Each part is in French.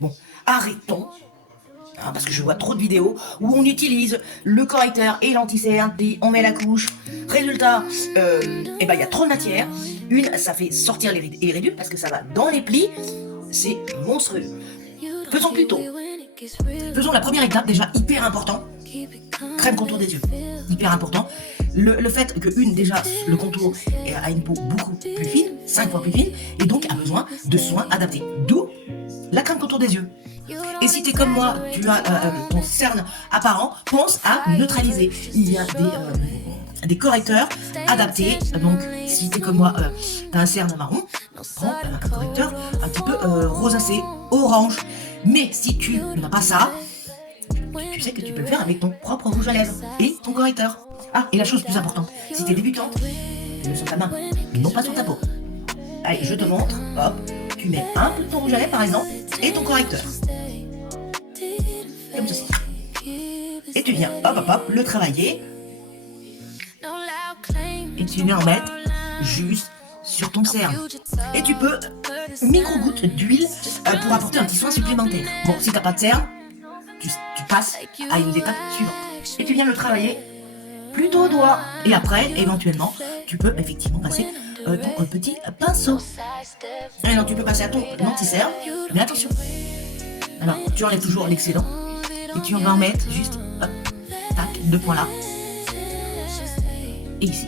Bon, arrêtons, hein, parce que je vois trop de vidéos où on utilise le correcteur et l'anti-cerne, puis on met la couche. Résultat, il y a trop de matière. Une, ça fait sortir les ridules parce que ça va dans les plis. C'est monstrueux. Faisons plus tôt. Faisons la première étape, déjà hyper important. Crème contour des yeux. Hyper important. Le fait que déjà, le contour a une peau beaucoup plus fine, 5 fois plus fine, et donc a besoin de soins adaptés. D'où la crème contour des yeux. Et si tu es comme moi, tu as ton cerne apparent, pense à neutraliser. Il y a des correcteurs adaptés. Donc, si tu es comme moi, tu as un cerne marron, prends un correcteur un petit peu rosacé, orange. Mais si tu n'as pas ça, tu sais que tu peux le faire avec ton propre rouge à lèvres et ton correcteur. Ah, et la chose plus importante, si tu es débutante, tu le sur ta main, non pas sur ta peau. Allez, je te montre, hop, tu mets un peu de ton rouge à lèvres par exemple, et ton correcteur. Comme ceci. Et tu viens, hop, le travailler. Et tu viens en mettre juste sur ton cerne. Et tu peux micro-gouttes d'huile pour apporter un petit soin supplémentaire. Bon, si t'as pas de cerne, tu passes à une étape suivante. Et tu viens le travailler plutôt au doigt. Et après, éventuellement, tu peux effectivement passer ton petit pinceau. Et non, tu peux passer à ton anti-cerne, mais attention. Alors, tu enlèves toujours l'excédent. Et tu vas en mettre juste, hop, tac, 2 points là. Et ici.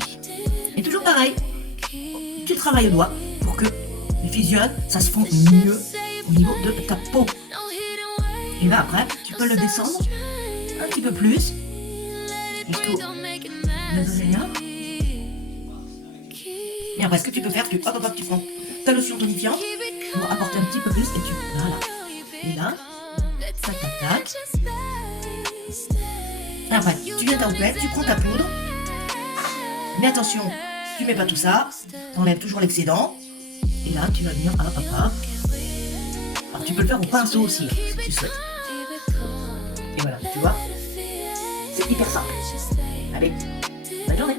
Et toujours pareil. Tu travailles au doigt pour que les fusionnes, ça se fonde mieux au niveau de ta peau. Et là après, tu peux le descendre un petit peu plus jusqu'au nasoléa. Et après, ce que tu peux faire, tu prends ta lotion tonifiante pour apporter un petit peu plus et tu voilà. Et là, tac. Et après, tu viens ta houppette, tu prends ta poudre. Mais attention, tu mets pas tout ça, t'enlèves toujours l'excédent. Et là, tu vas venir, hop. Alors, tu peux le faire au pinceau aussi, si tu souhaites. Et voilà, tu vois, c'est hyper simple. Allez, bonne journée.